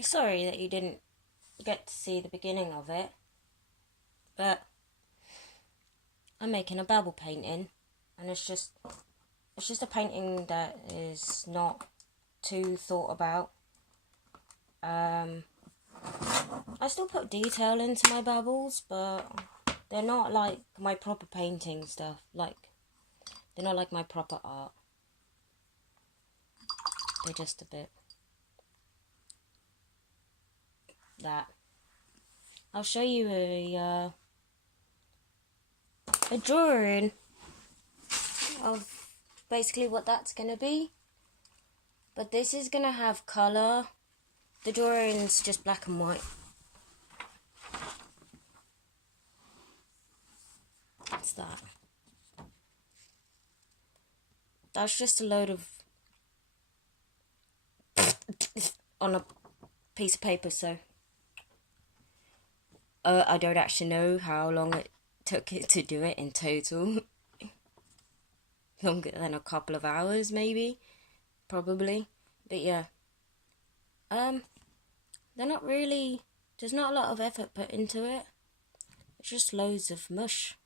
Sorry that you didn't get to see the beginning of it, but I'm making a babble painting, and it's just a painting that is not too thought about. I still put detail into my babbles, but they're not like my proper painting stuff. They're not like my proper art. They're just a bit that. I'll show you a drawing of basically what that's gonna be. But this is gonna have colour. The drawing's just black and white. That's that. That's just a load of on a piece of paper, so I don't actually know how long it took it to do it in total. Longer than a couple of hours, maybe, probably. But yeah, they're not really. There's not a lot of effort put into it. It's just loads of mush.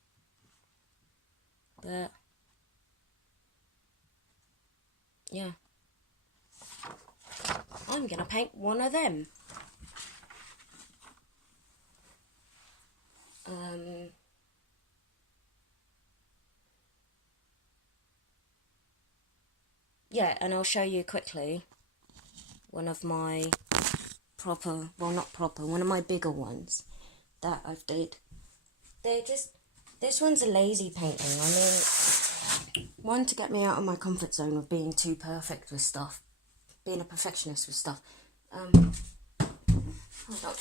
But yeah, I'm gonna paint one of them. Yeah, and I'll show you quickly one of my proper, well not proper, one of my bigger ones that I've did. This one's a lazy painting. I mean, one, to get me out of my comfort zone of being too perfect with stuff, being a perfectionist with stuff. Hold on.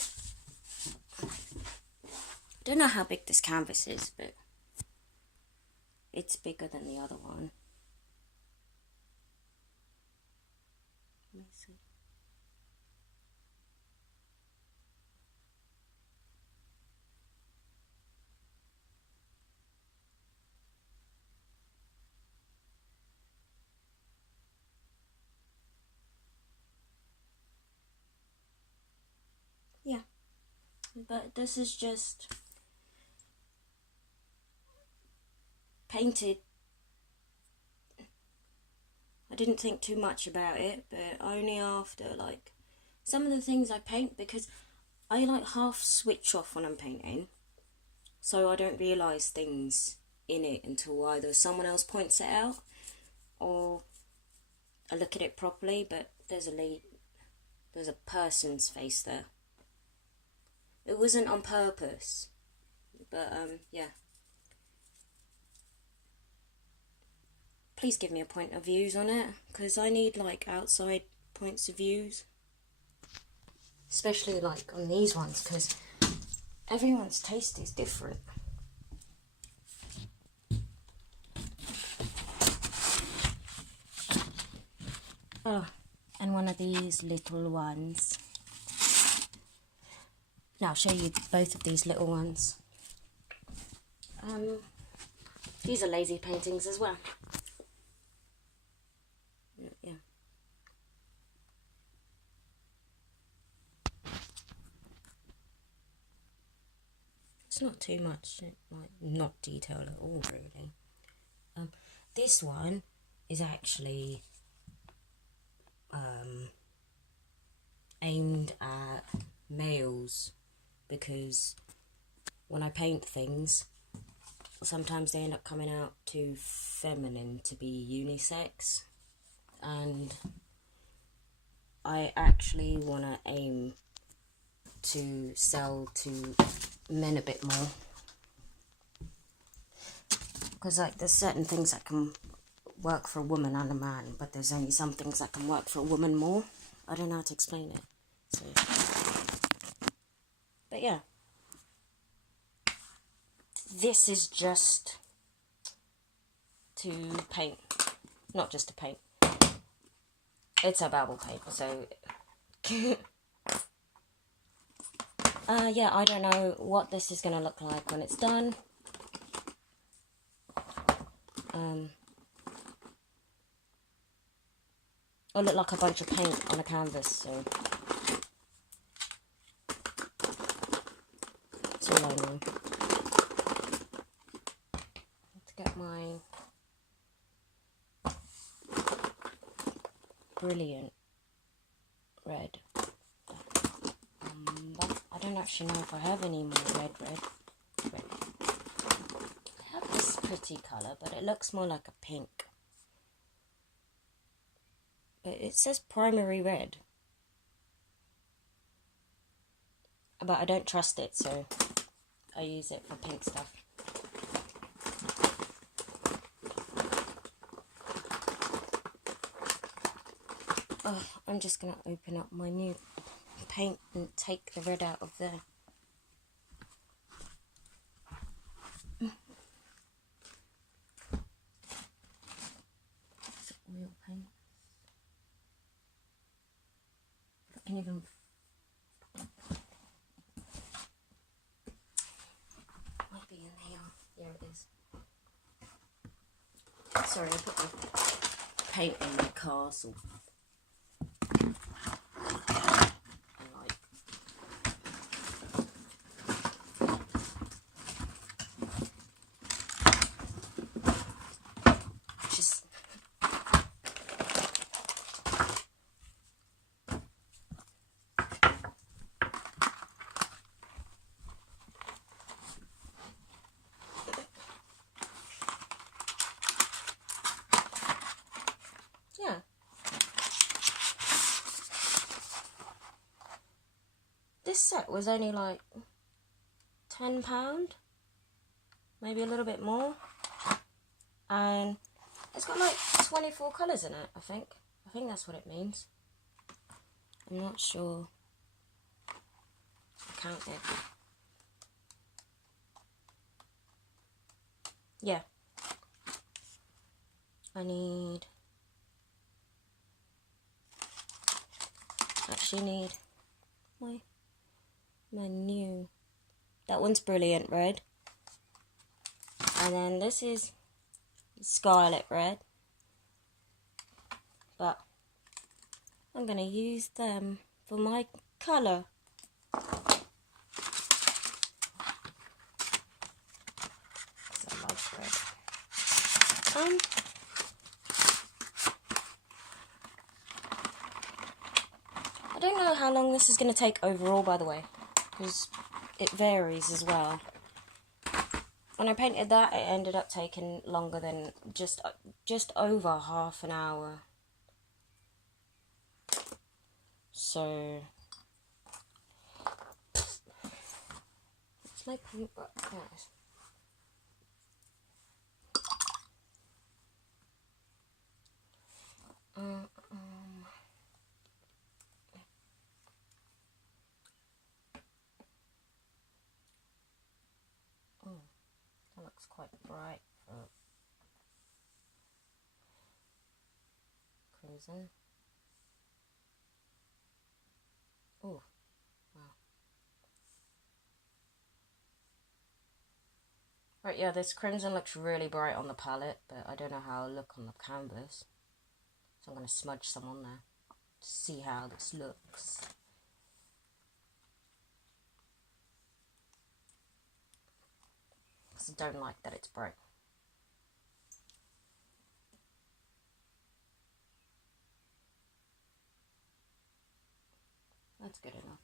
I don't know how big this canvas is, but it's bigger than the other one. Let me see. Yeah, but this is just painted. I didn't think too much about it, but only after like some of the things I paint, because I like half switch off when I'm painting, so I don't realise things in it until either someone else points it out or I look at it properly. But there's a person's face there. It wasn't on purpose, but yeah. Please give me a point of views on it, because I need like outside points of views, especially like on these ones, because everyone's taste is different. Oh, and one of these little ones. Now I'll show you both of these little ones. These are lazy paintings as well. Yeah. It's not too much, like not detailed at all, really. This one is actually aimed at males, because when I paint things, sometimes they end up coming out too feminine to be unisex, and I actually want to aim to sell to men a bit more, because like there's certain things that can work for a woman and a man, but there's only some things that can work for a woman more. I don't know how to explain it. So, but yeah, this is just to paint, not just to paint. It's a babble paint, so yeah, I don't know what this is gonna look like when it's done. It'll look like a bunch of paint on a canvas, so That's all I know. Let's get my brilliant red. I don't actually know if I have any more red. I have this pretty colour, but it looks more like a pink. But it says primary red. But I don't trust it, so I use it for pink stuff. Oh, I'm just going to open up my new paint and take the red out of there. It's oil paint. I can even... might be in here. There it is. Sorry, I put the paint in my car, so... yeah. This set was only like £10, maybe a little bit more, and it's got like 24 colours in it, I think that's what it means. I'm not sure. I counted. Yeah. I actually need my new, that one's brilliant red, and then this is scarlet red, but I'm going to use them for my colour. I like red. I don't know how long this is going to take overall, by the way, because it varies as well. When I painted that, it ended up taking longer than just over half an hour. So, what's my paintbrush? Yes. Oh, that looks quite bright for crimson. Oh, wow. Right, yeah, this crimson looks really bright on the palette, but I don't know how it'll look on the canvas. So I'm going to smudge some on there to see how this looks. Because I don't like that it's bright. That's good enough.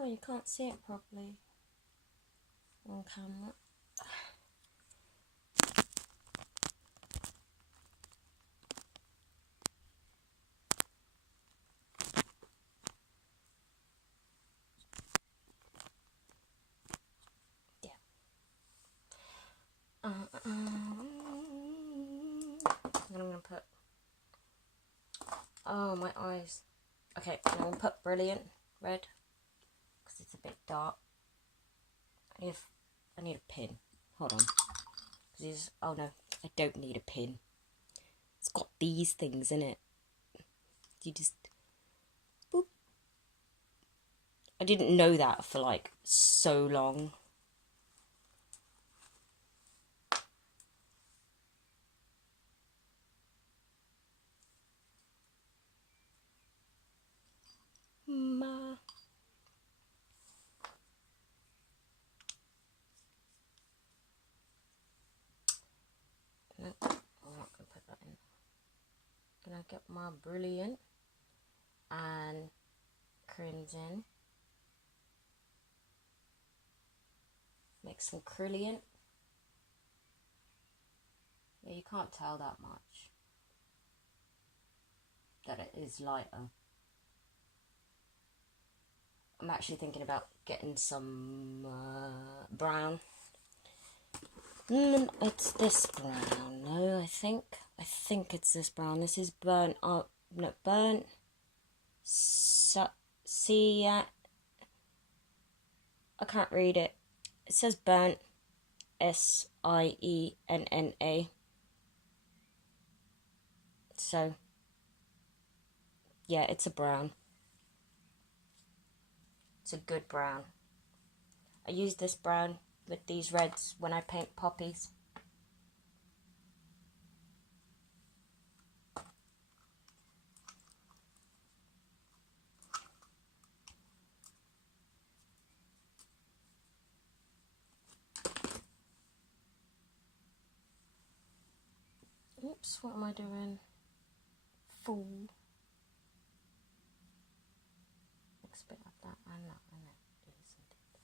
Oh, you can't see it properly on camera. Yeah. Then I'm going to put... oh, my eyes. Okay, I'm going to put brilliant red, because it's a bit dark. I need a pin. Hold on. Oh no, I don't need a pin. It's got these things in it. You just... boop. I didn't know that for like so long. Ma. No, I'm not going to put that in. Gonna get my brilliant and crimson. Make some brilliant. Yeah, you can't tell that much that it is lighter. I'm actually thinking about getting some brown. It's this brown. No, I think it's this brown. This is burnt up. No, burnt. See, I can't read it. It says burnt. SIENNA. So, yeah, it's a brown. It's a good brown. I use this brown with these reds when I paint poppies. Oops, what am I doing? Fool. Mix a bit of that and that, and that, isn't it?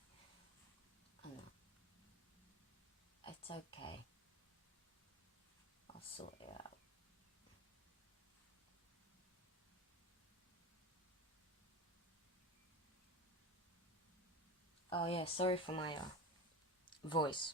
And that. It's okay. I'll sort it out. Oh yeah, sorry for my voice.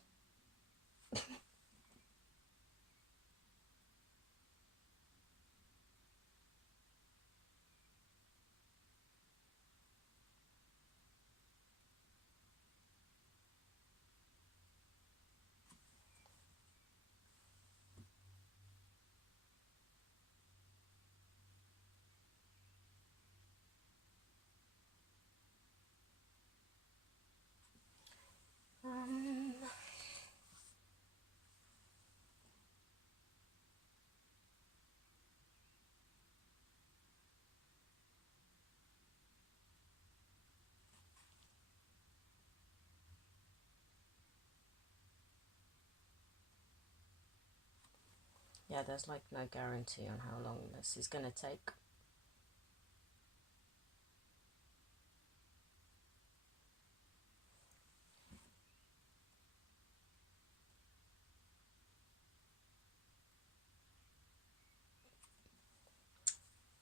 Yeah, there's like no guarantee on how long this is going to take.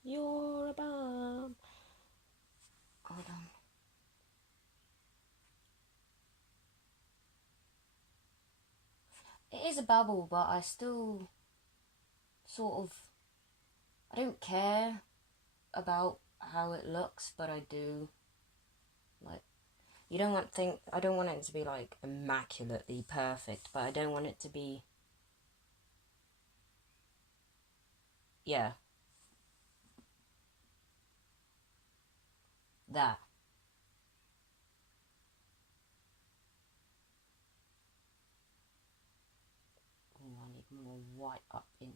You're a bum. Hold on. It is a bubble, but I still sort of, I don't care about how it looks, but I do. Like, I don't want it to be like immaculately perfect, but I don't want it to be, yeah, that. Oh, I need more white up in.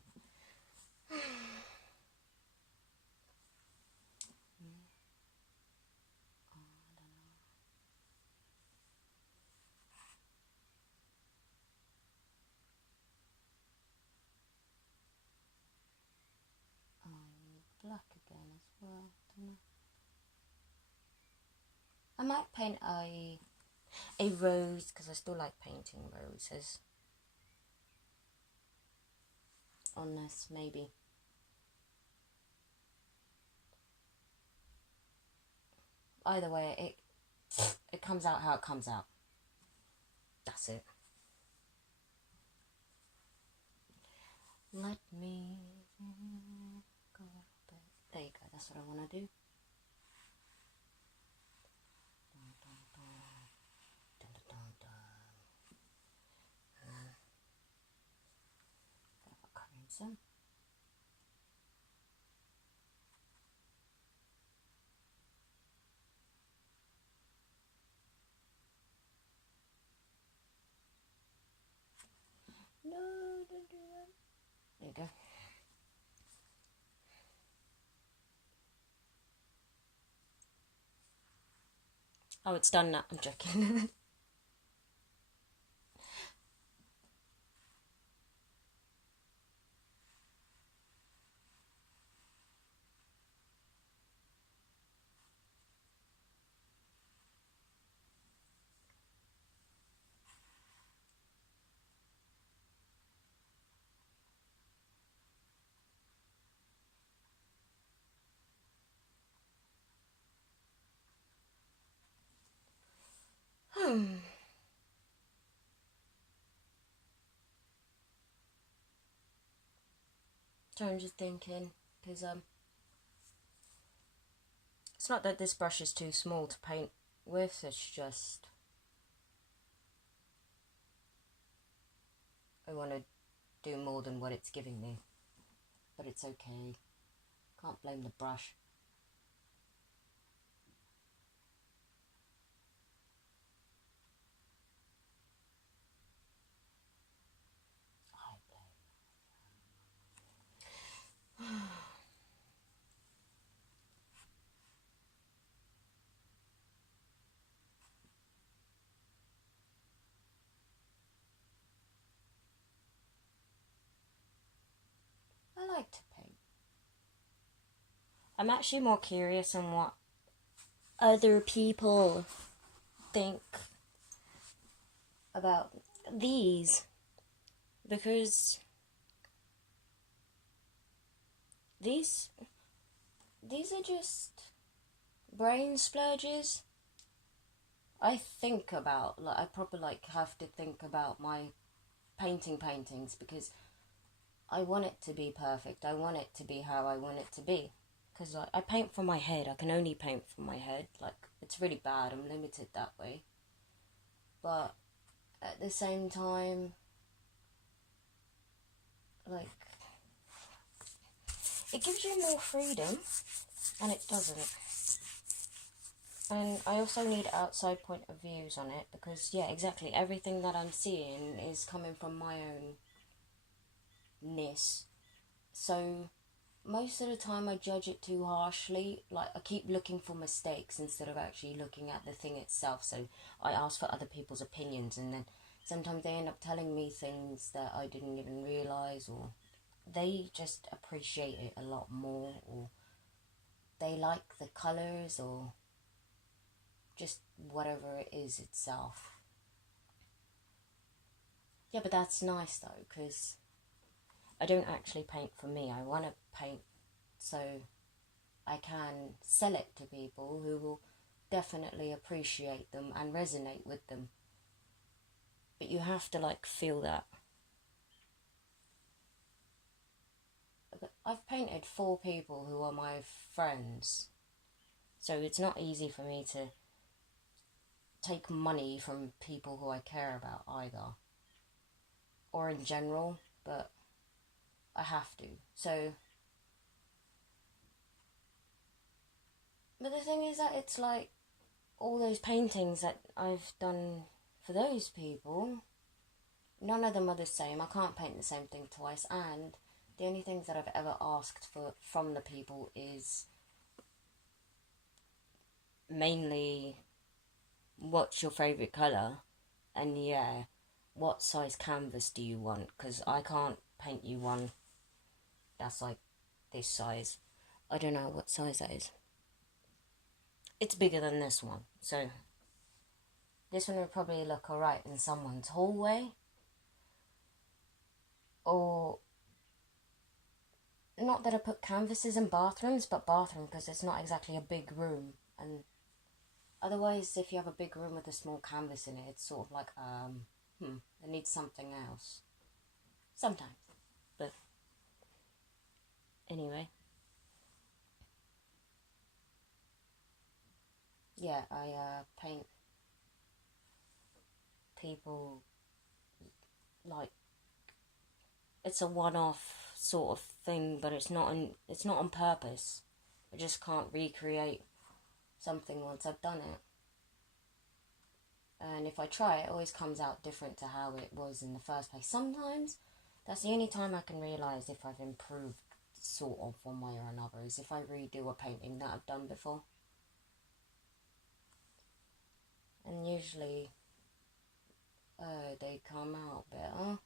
Black again as well, don't I? I might paint a rose, because I still like painting roses on this, maybe. Either way, it comes out how it comes out. That's it. Let me go a bit. There you go, that's what I want to do. Some. There you go. Oh, it's done now. I'm joking. So I'm just thinking, because it's not that this brush is too small to paint with, it's just I want to do more than what it's giving me. But it's okay. Can't blame the brush. I like to paint. I'm actually more curious on what other people think about these, because these are just brain splurges. I think about, like, I probably have to think about my paintings because I want it to be perfect. I want it to be how I want it to be. Because I paint from my head. I can only paint from my head. Like, it's really bad. I'm limited that way. But at the same time, like, it gives you more freedom, and it doesn't. And I also need outside point of views on it, because, yeah, exactly, everything that I'm seeing is coming from my own-ness. So most of the time I judge it too harshly. Like, I keep looking for mistakes instead of actually looking at the thing itself. So I ask for other people's opinions, and then sometimes they end up telling me things that I didn't even realise, or they just appreciate it a lot more, or they like the colours, or just whatever it is itself. Yeah, but that's nice though, because I don't actually paint for me. I want to paint so I can sell it to people who will definitely appreciate them and resonate with them. But you have to, like, feel that. I've painted 4 people who are my friends, so it's not easy for me to take money from people who I care about either, or in general, but I have to. So, but the thing is that it's like all those paintings that I've done for those people, none of them are the same. I can't paint the same thing twice, and the only things that I've ever asked for from the people is mainly, what's your favourite colour, and yeah, what size canvas do you want, because I can't paint you one that's like this size. I don't know what size that is. It's bigger than this one, so this one would probably look alright in someone's hallway, or not that I put canvases in bathrooms, but bathroom, because it's not exactly a big room, and otherwise if you have a big room with a small canvas in it, it's sort of like, it needs something else. Sometimes. But anyway. Yeah, I paint people like it's a one-off sort of thing, but it's not on purpose. I just can't recreate something once I've done it. And if I try, it always comes out different to how it was in the first place. Sometimes That's the only time I can realise if I've improved sort of one way or another, is if I redo a painting that I've done before. And usually they come out better.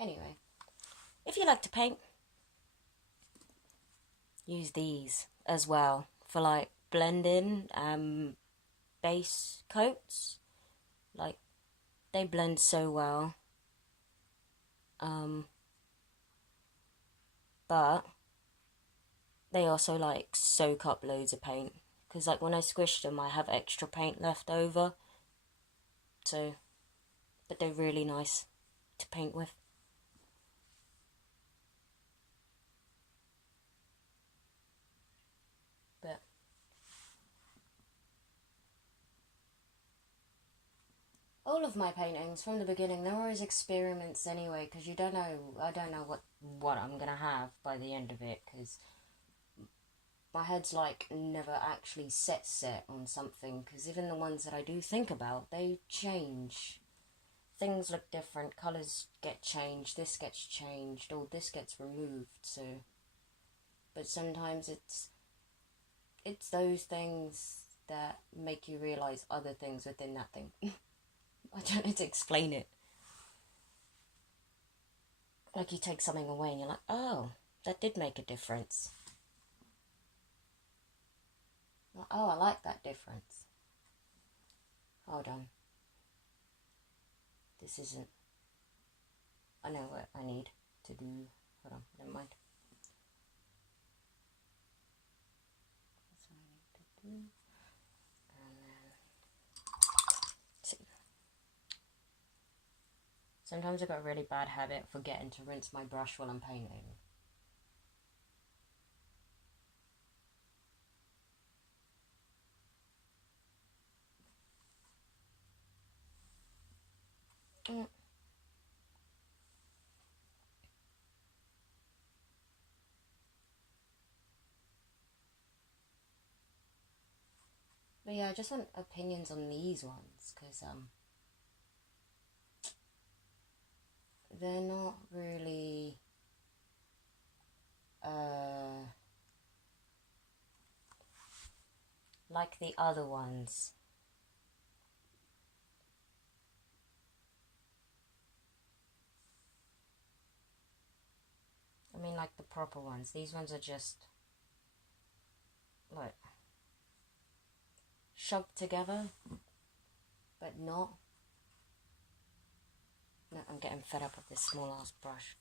Anyway, if you like to paint, use these as well for like blending base coats. Like, they blend so well. But they also like soak up loads of paint, because like when I squish them I have extra paint left over, so, but they're really nice to paint with. But all of my paintings from the beginning, they're always experiments anyway, because I don't know what I'm gonna have by the end of it, because my head's like never actually set on something, because even the ones that I do think about, they change. Things look different, colours get changed, this gets changed, or this gets removed, so. But sometimes it's those things that make you realise other things within that thing. I don't know to explain it. Like, you take something away and you're like, oh, that did make a difference. Like, oh, I like that difference. Hold on. This isn't... I know what I need to do. Hold on, never mind. That's what I need to do. And then... See. Sometimes I've got a really bad habit of forgetting to rinse my brush while I'm painting. But yeah, I just want opinions on these ones, because they're not really like the other ones. I mean, like the proper ones. These ones are just like shoved together, but not. No, I'm getting fed up with this small ass brush.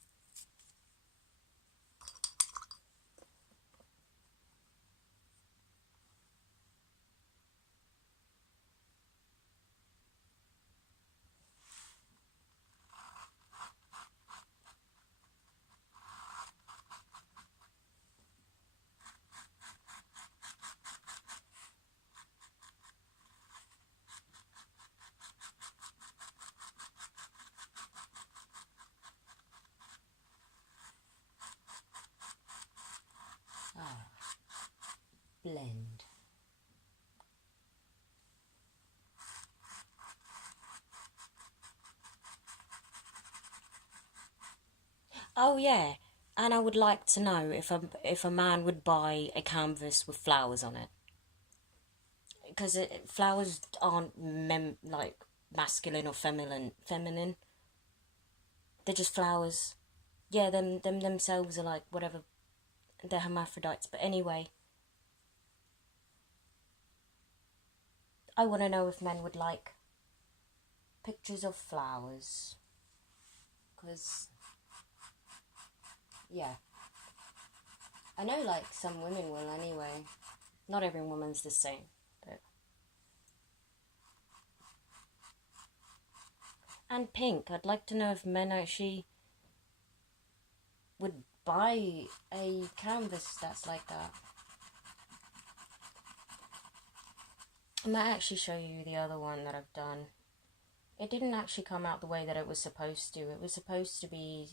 Blend. Oh yeah, and I would like to know if a man would buy a canvas with flowers on it, because flowers aren't like masculine or feminine. They're just flowers. Yeah, them themselves are like whatever. They're hermaphrodites. But anyway, I want to know if men would like pictures of flowers. Because, yeah. I know, like, some women will anyway. Not every woman's the same, but... And pink. I'd like to know if men actually would buy a canvas that's like that. I might actually show you the other one that I've done. it didn't actually come out the way that it was supposed to. It was supposed to be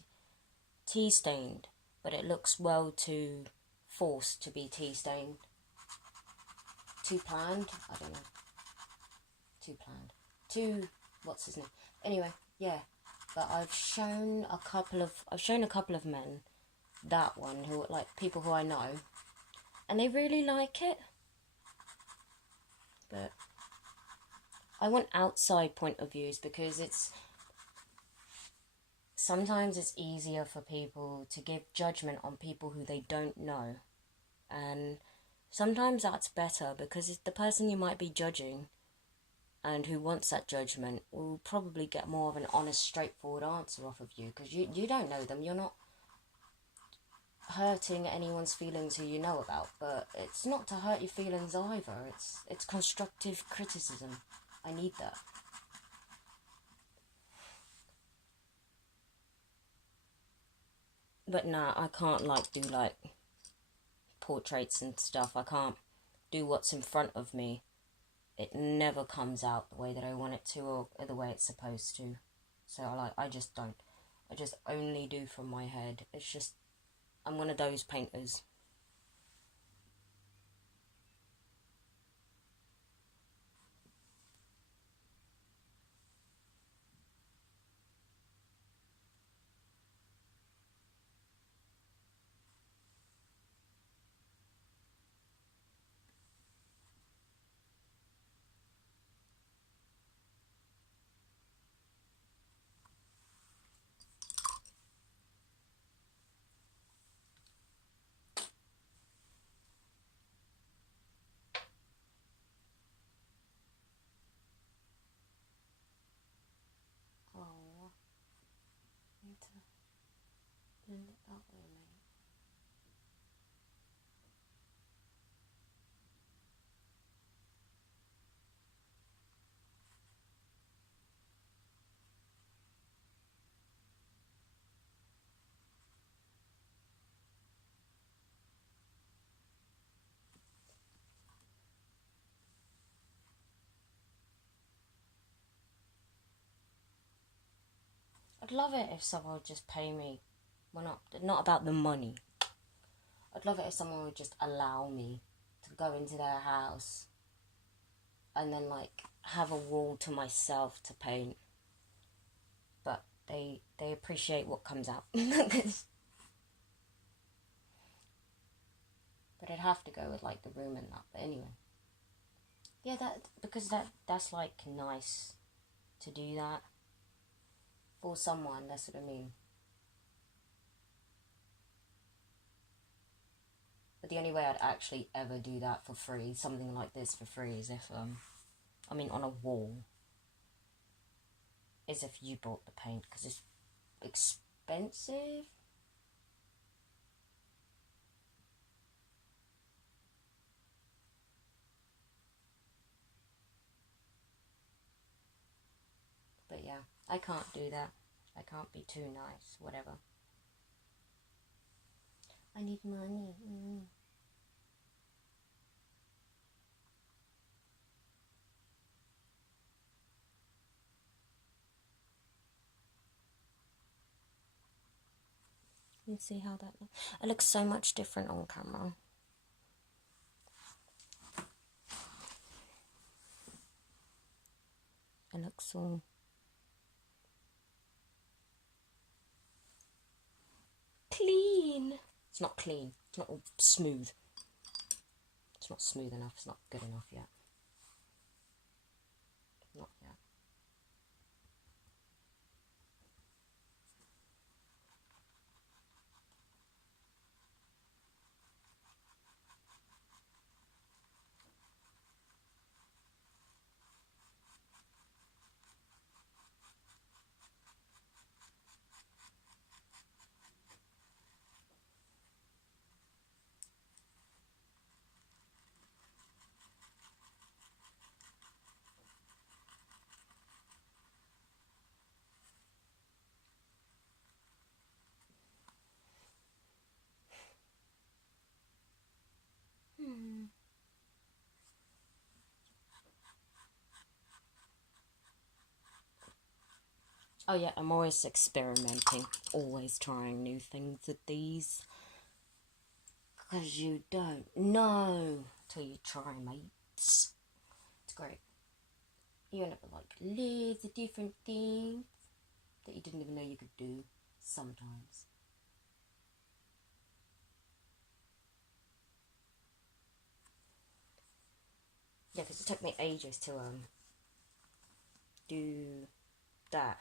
tea stained, but it looks well too forced to be tea stained. Too planned? I don't know. Too planned. Too, what's his name? Anyway, yeah. But I've shown a couple of men that one, who like people who I know, and they really like it. But I want outside point of views, because sometimes it's easier for people to give judgment on people who they don't know. And sometimes that's better, because it's the person you might be judging and who wants that judgment will probably get more of an honest, straightforward answer off of you, because you don't know them. You're not hurting anyone's feelings who you know about, but it's not to hurt your feelings either. It's constructive criticism. I need that. But nah, I can't do portraits and stuff. I can't do what's in front of me. It never comes out the way that I want it to, or the way it's supposed to. So I just don't. I just only do from my head. It's just, I'm one of those painters. Oh, I need to blend it that way a minute. I'd love it if someone would just pay me. Well, not about the money. I'd love it if someone would just allow me to go into their house and then have a wall to myself to paint. But they appreciate what comes out. But I'd have to go with the room and that. But anyway, yeah, because that's nice to do that for someone. That's what I mean. But the only way I'd actually ever do that for free, something like this for free, is if on a wall, is if you bought the paint, because it's expensive. But yeah, I can't do that. I can't be too nice, whatever. I need money. Let's see how that looks. It looks so much different on camera. It looks all clean. It's not clean. It's not all smooth. It's not smooth enough. It's not good enough yet. Not yet. Oh yeah, I'm always experimenting, always trying new things with these. Because you don't know till you try, mates. It's great. You end up with like loads of different things that you didn't even know you could do sometimes. Yeah, because it took me ages to do that.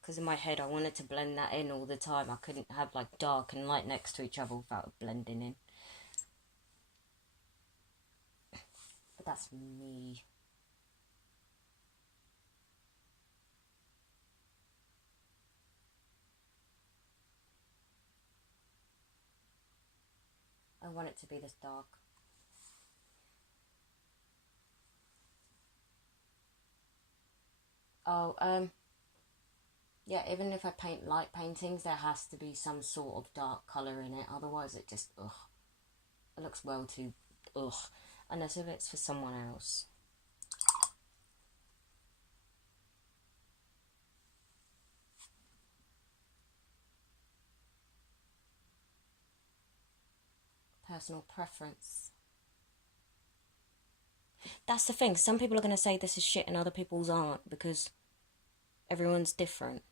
Because in my head I wanted to blend that in all the time. I couldn't have like dark and light next to each other without blending in. But that's me. I want it to be this dark. Oh, yeah, even if I paint light paintings, there has to be some sort of dark colour in it. Otherwise it just, ugh. It looks well too, ugh. Unless if it's for someone else. Personal preference. That's the thing. Some people are going to say this is shit and other people's aren't because everyone's different.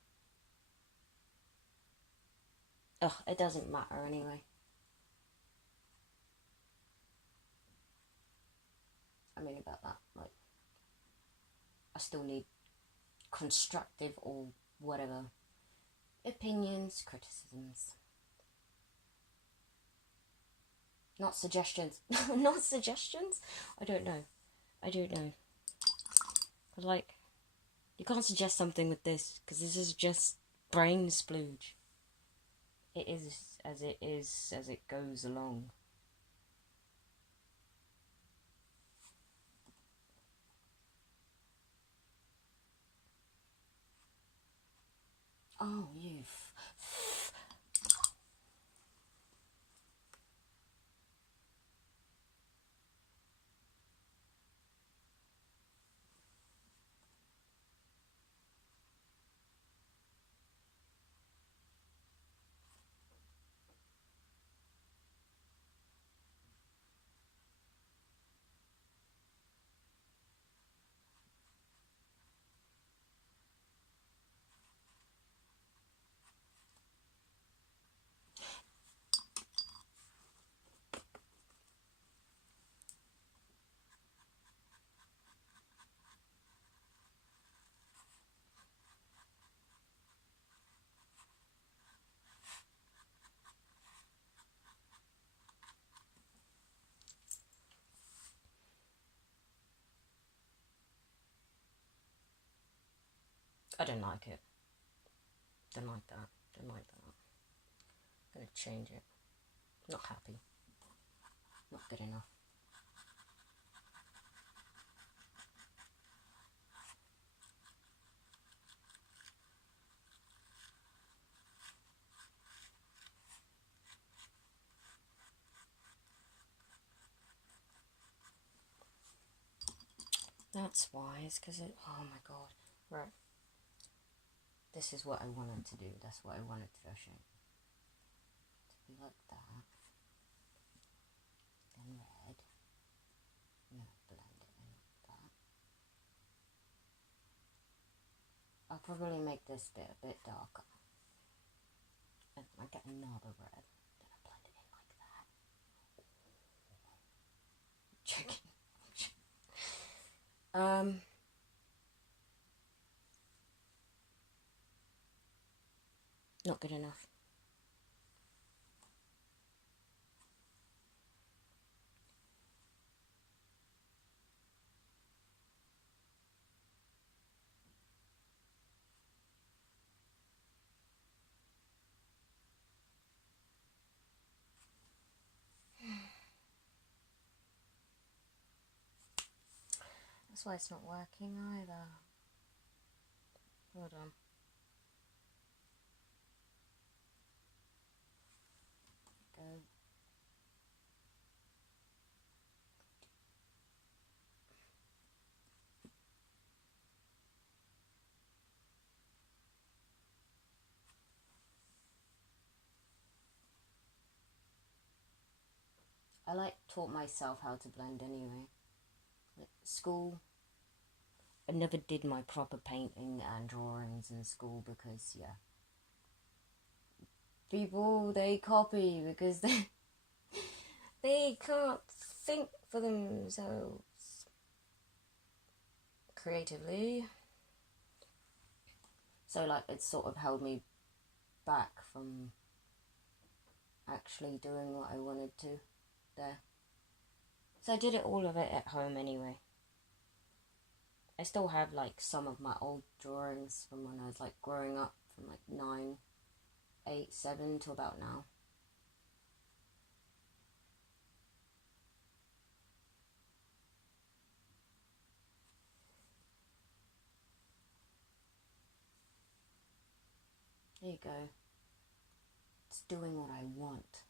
Ugh, it doesn't matter anyway. I mean about that, like, I still need constructive or whatever opinions, criticisms. Not suggestions. Not suggestions? I don't know. But like, you can't suggest something with this because this is just brain splooge. It is as it goes along. Oh, you. I don't like it. Don't like that. Don't like that. I'm gonna change it. Not happy. Not good enough. That's wise, because it. Oh my god. Right. This is what I wanted to do. That's what I wanted to show. To be like that. Then red. No, blend it in like that. I'll probably make this bit a bit darker. And I get another red. Then I blend it in like that. Checking. Not good enough. That's why it's not working either. Hold on. Go. I like taught myself how to blend anyway. Like school, I never did my proper painting and drawings in school because, yeah, people, they copy because they can't think for themselves creatively. So, like, it sort of held me back from actually doing what I wanted to there. So I did it all of it at home anyway. I still have like some of my old drawings from when I was like growing up, from like 9, 8, 7 to about now. There you go. It's doing what I want.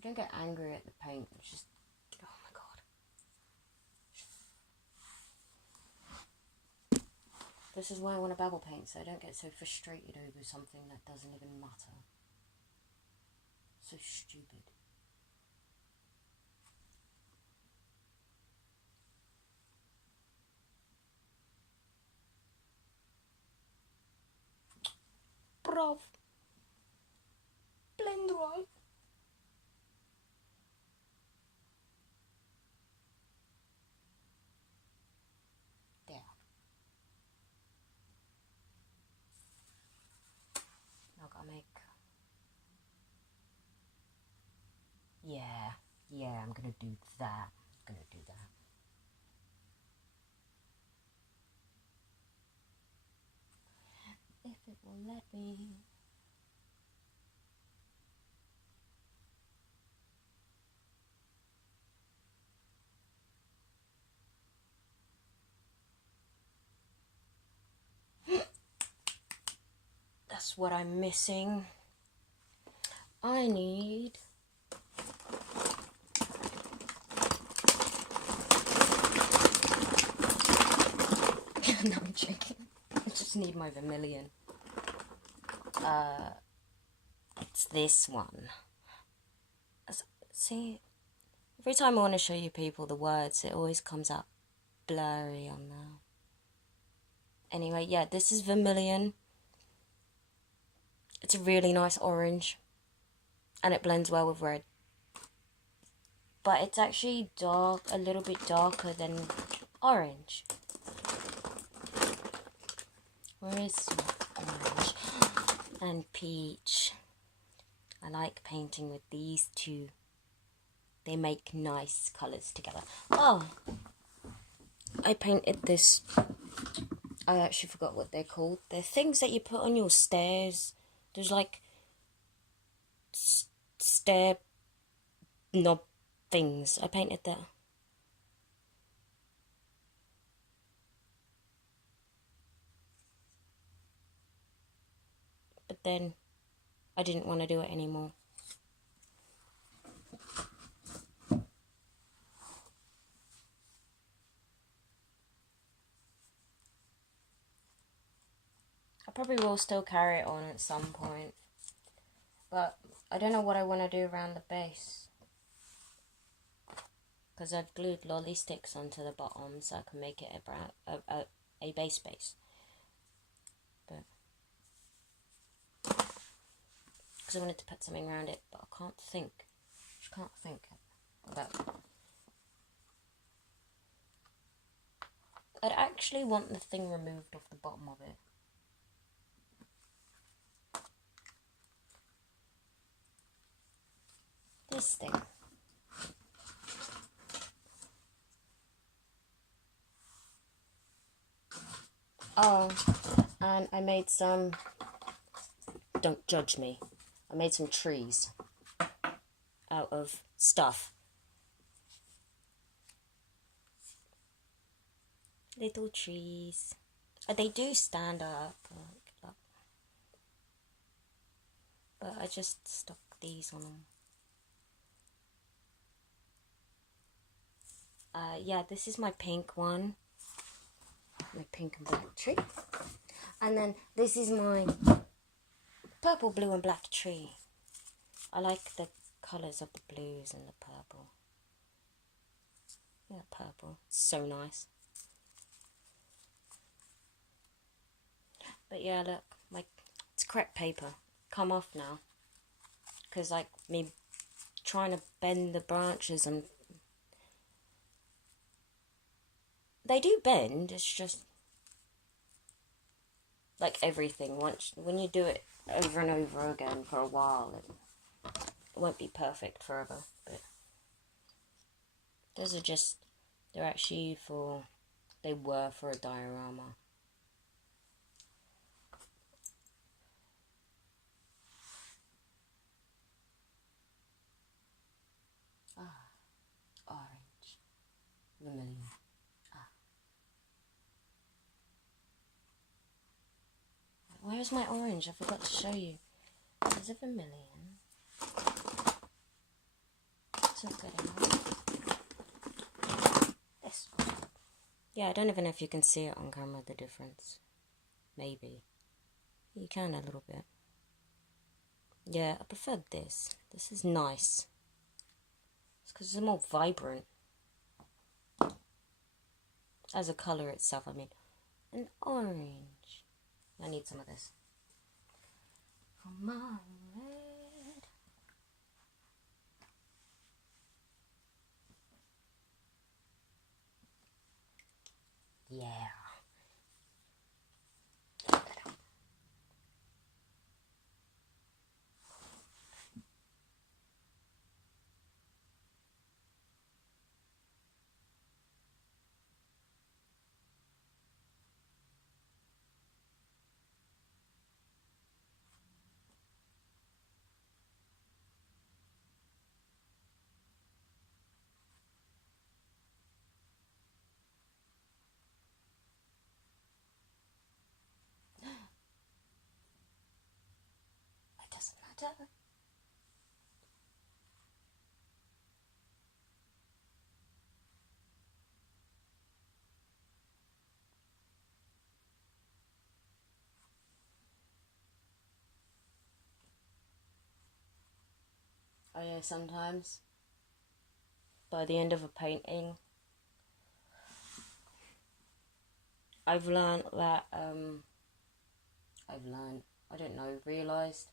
Don't get angry at the paint. It's just, oh my god. This is why I want to babble paint, so I don't get so frustrated over something that doesn't even matter. So stupid. Bruv. Blend right. There. Now I gotta make... Yeah, I'm gonna do that. If it will let me. That's what I'm missing. I need... No, I'm joking. I just need my vermilion. It's this one. See, every time I want to show you people the words, it always comes out blurry on there. Anyway, yeah, this is vermilion. It's a really nice orange, and it blends well with red. But it's actually dark, a little bit darker than orange. Where is orange? And peach. I like painting with these two. They make nice colours together. Oh, I painted this. I actually forgot what they're called. They're things that you put on your stairs. There's like stair knob things. I painted that. But then I didn't want to do it anymore. I probably will still carry it on at some point. But I don't know what I want to do around the base. Because I've glued lolly sticks onto the bottom so I can make it a base. But because I wanted to put something around it, but I can't think. I can't think about it. I'd actually want the thing removed off the bottom of it. This thing. Oh, and I made some, don't judge me, I made some trees out of stuff. Little trees. They do stand up, but I just stuck these on them. Yeah, this is my pink one. my pink and black tree. And then this is my purple, blue and black tree. I like the colours of the blues and the purple. Yeah, purple. It's so nice. But yeah, look, it's crepe paper. Come off now. Because like me trying to bend the branches and they do bend, it's just like everything. When you do it over and over again for a while, it won't be perfect forever. But those are just, they were for a diorama. Orange, vermilion. Where's my orange? I forgot to show you. There's a vermilion. It's not good enough. This one. Yeah, I don't even know if you can see it on camera, the difference. Maybe. You can a little bit. Yeah, I preferred this. This is nice. It's because it's more vibrant. As a colour itself, I mean. An orange. I need some of this. Come on, red. Yeah. It doesn't matter. Oh yeah, sometimes by the end of a painting, I've learned that, realised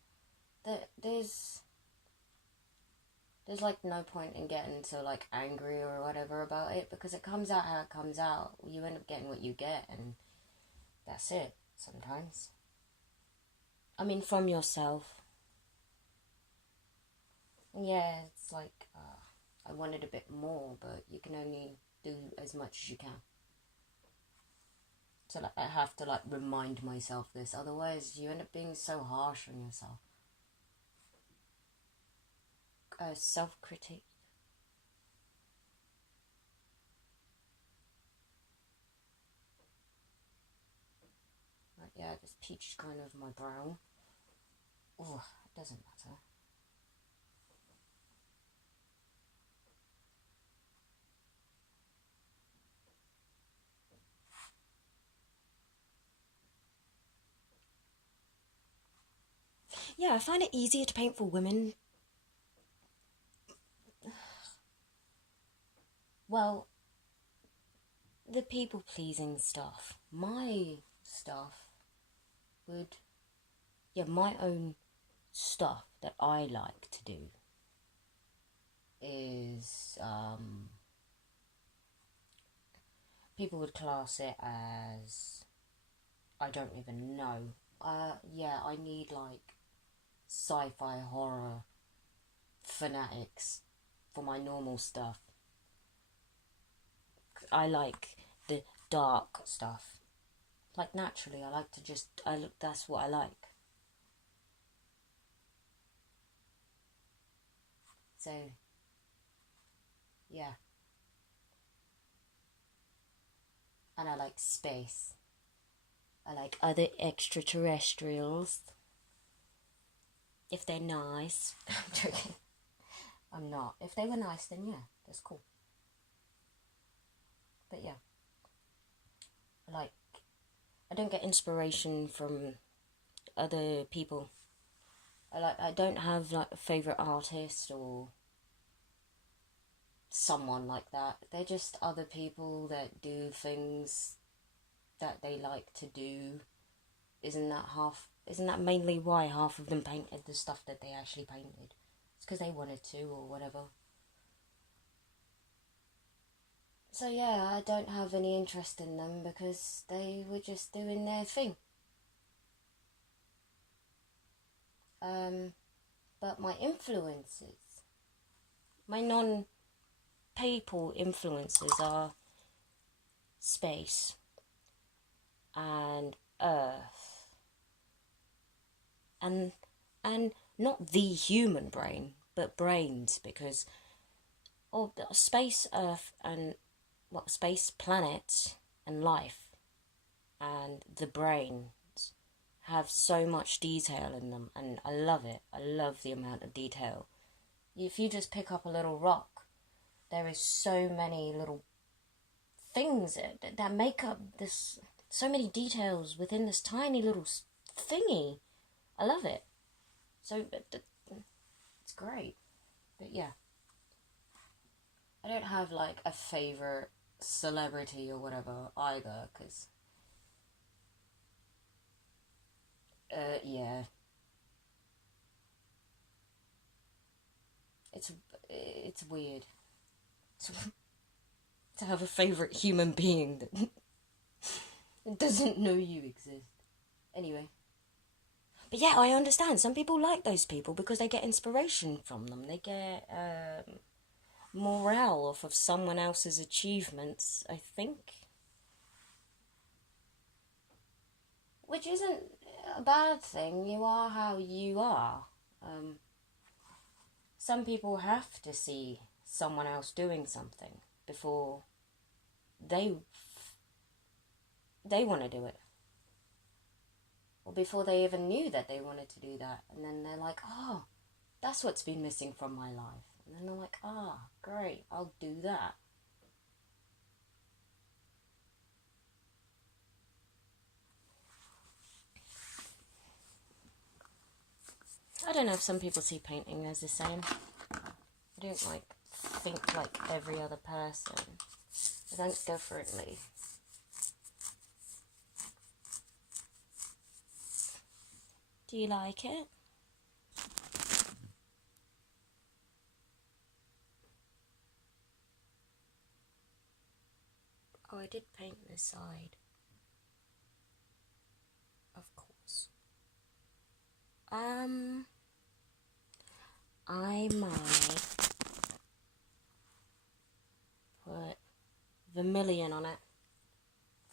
that there's like no point in getting so like angry or whatever about it, because it comes out how it comes out. You end up getting what you get, and that's it sometimes. I mean, from yourself. Yeah, it's like, I wanted a bit more, but you can only do as much as you can. So like, I have to like remind myself this, otherwise you end up being so harsh on yourself. Self-critique. Right, yeah, this peach is going over my brow. Oh, it doesn't matter. Yeah, I find it easier to paint for women. Well, the people-pleasing stuff. My stuff would... Yeah, my own stuff that I like to do is... people would class it as... I don't even know. Yeah, I need, like, sci-fi horror fanatics for my normal stuff. I like the dark stuff. Like, naturally, I like to just... that's what I like. So, yeah. And I like space. I like other extraterrestrials. If they're nice. I'm joking. I'm not. If they were nice, then yeah, that's cool. But yeah. I like don't get inspiration from other people. I don't have like a favourite artist or someone like that. They're just other people that do things that they like to do. Isn't that mainly why half of them painted the stuff that they actually painted? It's because they wanted to or whatever. So yeah, I don't have any interest in them because they were just doing their thing. But my influences, my non-people influences are space and Earth and not the human brain, but brains, because space, Earth, and space, planets, and life, and the brains have so much detail in them, and I love it. I love the amount of detail. If you just pick up a little rock, there is so many little things that make up this, so many details within this tiny little thingy. I love it. So it's great. But yeah, I don't have like a favourite celebrity or whatever either, because yeah, it's weird to have a favourite human being that doesn't know you exist. Anyway. But yeah, I understand. Some people like those people because they get inspiration from them. They get morale off of someone else's achievements, I think. Which isn't a bad thing. You are how you are. Some people have to see someone else doing something before they want to do it. Or before they even knew that they wanted to do that. And then they're like, oh, that's what's been missing from my life. And then they're like, great, I'll do that. I don't know if some people see painting as the same. I don't think like every other person. I think differently. Do you like it? Oh, I did paint this side. Of course. I might put vermilion on it.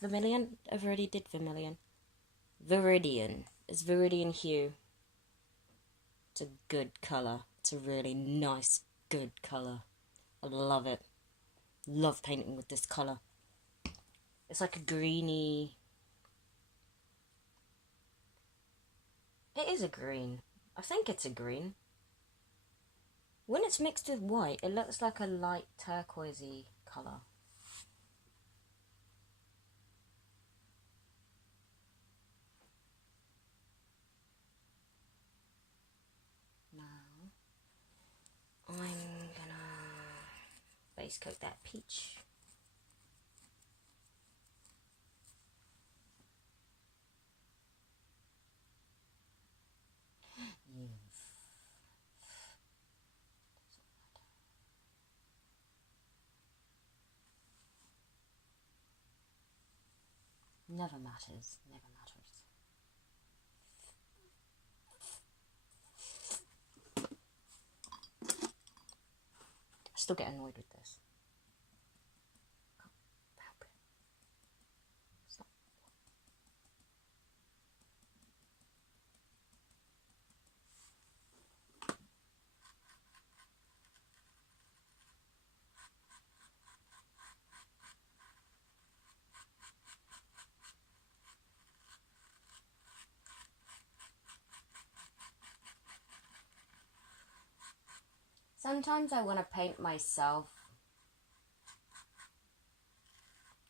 Vermilion? I've already did vermilion. Viridian. It's viridian hue. It's a good colour. It's a really nice, good colour. I love it. Love painting with this colour. It's like a greeny... It is a green. I think it's a green. When it's mixed with white, it looks like a light turquoisey colour. Now, I'm gonna base coat that peach. Never matters. Never matters. I still get annoyed with this. Sometimes I want to paint myself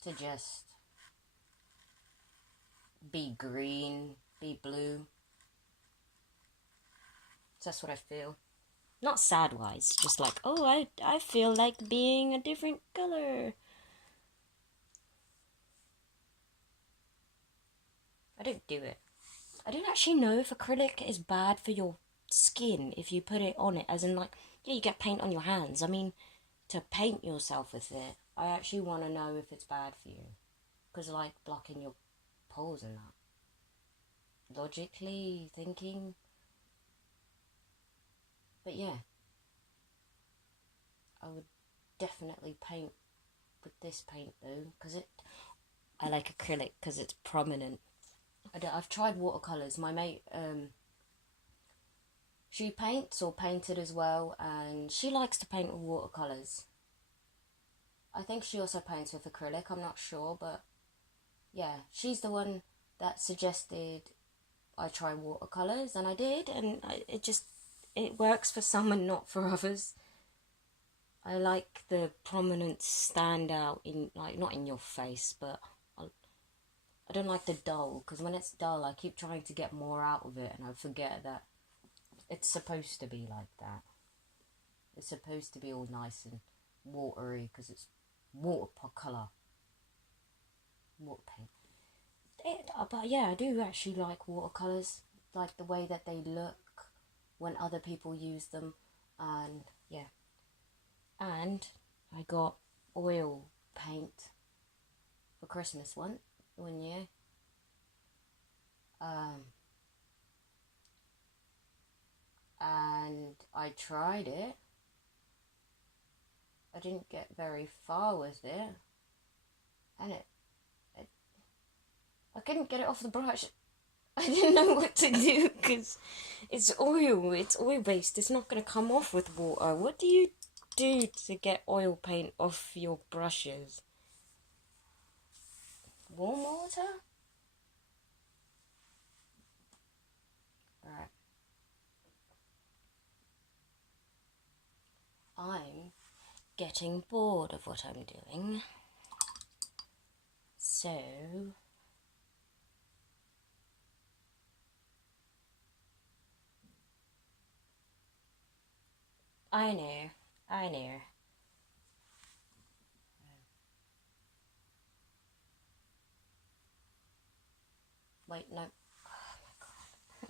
to just be green, be blue. So that's what I feel. Not sad-wise, just like, oh, I feel like being a different color. I don't do it. I don't actually know if acrylic is bad for your skin if you put it on it, as in like, yeah, you get paint on your hands. I mean, to paint yourself with it, I actually want to know if it's bad for you. Because like blocking your pores and that. Logically thinking. But yeah. I would definitely paint with this paint though. Because I like acrylic because it's prominent. I've tried watercolours. My mate, she paints or painted as well, and she likes to paint with watercolours. I think she also paints with acrylic, I'm not sure, but yeah, she's the one that suggested I try watercolours, and I did, and it works for some and not for others. I like the prominent standout in, like, not in your face, but I don't like the dull, because when it's dull, I keep trying to get more out of it, and I forget that it's supposed to be like that. It's supposed to be all nice and watery, because it's watercolour. Water paint. But yeah, I do actually like watercolours, like the way that they look when other people use them, and yeah. And I got oil paint for Christmas one year. And I tried it. I didn't get very far with it, and I couldn't get it off the brush. I didn't know what to do because it's oil based. It's not going to come off with water. What do you do to get oil paint off your brushes? Warm water? Alright. I'm getting bored of what I'm doing. So I know. Wait, no. Oh my god.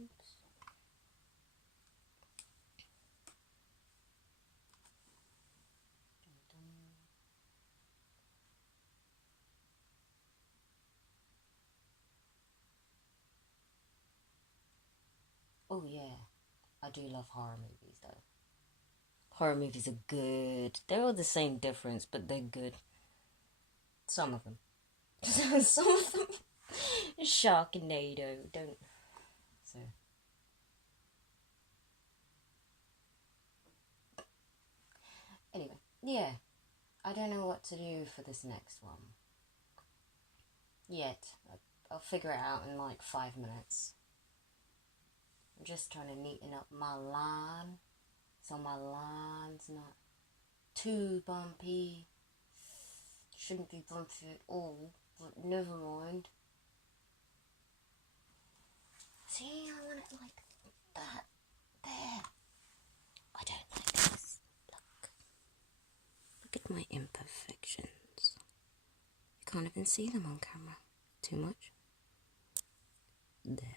Oops. Oh yeah, I do love horror movies though. Horror movies are good. They're all the same difference, but they're good. Some of them. Some of them. Sharknado, don't. So. Anyway, yeah. I don't know what to do for this next one. Yet. I'll figure it out in like 5 minutes. I'm just trying to neaten up my line, so my line's not too bumpy. Shouldn't be bumpy at all, but never mind. See, I want it like that. There. I don't like this. Look at my imperfections. You can't even see them on camera. Too much. There.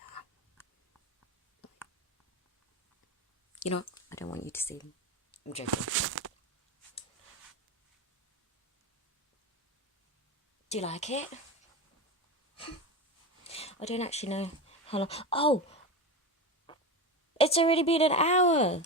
You know what? I don't want you to see them. I'm joking. Do you like it? I don't actually know how long. Oh! It's already been an hour!